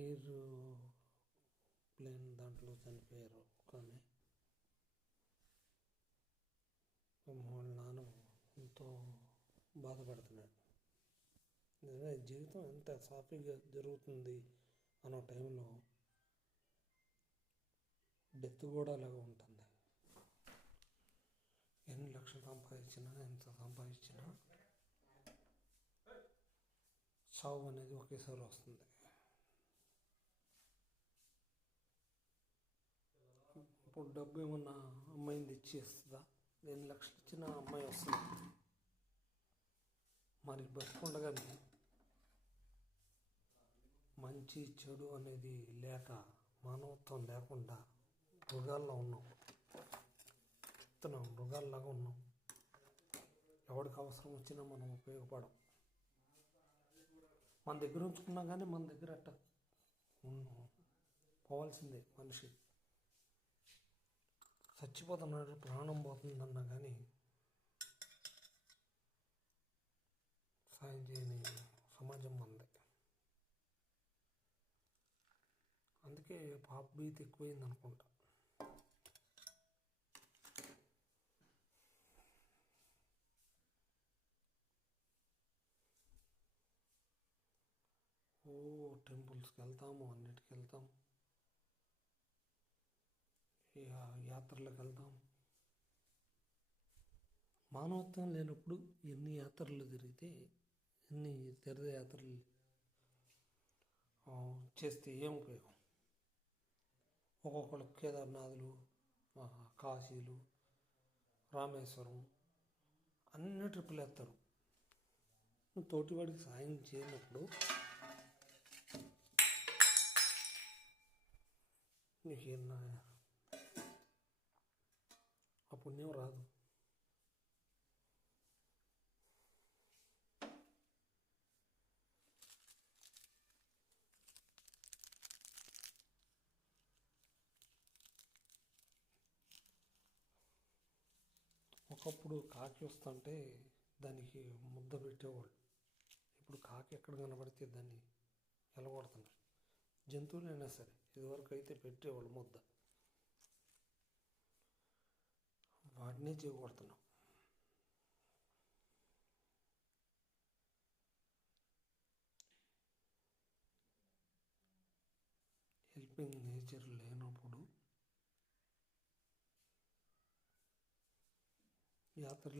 Air plane దాంట్లో చనిపోయారు కానీ వాళ్ళ నాన్న ఎంతో బాధపడుతున్నాడు. నిజమే జీవితం ఎంత సాఫీగా జరుగుతుంది అన్న టైంలో డెత్ కూడా అలాగే ఉంటుంది. ఎన్ని లక్షలు సంపాదించినా ఎంత సంపాదించినా చావు అనేది ఒకేసారి వస్తుంది. ఇప్పుడు డబ్బు ఏమన్నా అమ్మాయిని తెచ్చి ఇస్తుందా? ఎన్ని లక్షలు ఇచ్చినా అమ్మాయి వస్తుంది. మరి బతుకుండగానే మంచి చెడు అనేది లేక మానవత్వం లేకుండా మృగాల్లో ఉన్నాం. మృగాల్లాగా ఉన్నాం. ఎవరికి అవసరం వచ్చినా మనం ఉపయోగపడం. మన దగ్గర ఉంచుకున్నాం కానీ మన దగ్గర అట్ట పోవాల్సిందే. మనిషి చచ్చిపోతున్నాడు, ప్రాణం పోతుందన్నా కానీ సాయం చేయని సమాజం మనది. అందుకే పాప భీతి ఎక్కువైంది అనుకుంటా. టెంపుల్స్కి వెళ్తాము, అన్నిటికి వెళ్తాం, యాత్రలకు వెళ్తాం. మానవత్వం లేనప్పుడు ఎన్ని యాత్రలు తిరిగితే ఎన్ని తీర్థయాత్రలు చేస్తే ఏం ఉపయోగం? ఒక్కొక్కళ్ళు కేదార్నాథులు, కాశీలు, రామేశ్వరం అన్ని ట్రిప్పులు వేస్తారు. తోటివాడికి సాయం చేయనప్పుడు నీకేనా ఆ పుణ్యం రాదు. ఒకప్పుడు కాకి వస్తుంటే దానికి ముద్ద పెట్టేవాళ్ళు. ఇప్పుడు కాకి ఎక్కడ కనబడితే దాన్ని ఎలగొడుతున్నారు. జంతువులైనా సరే ఇదివరకు అయితే పెట్టేవాళ్ళు ముద్ద, వాటినే చేయకూడుతున్నాం. హెల్పింగ్ నేచర్ లేనప్పుడు యాత్రలు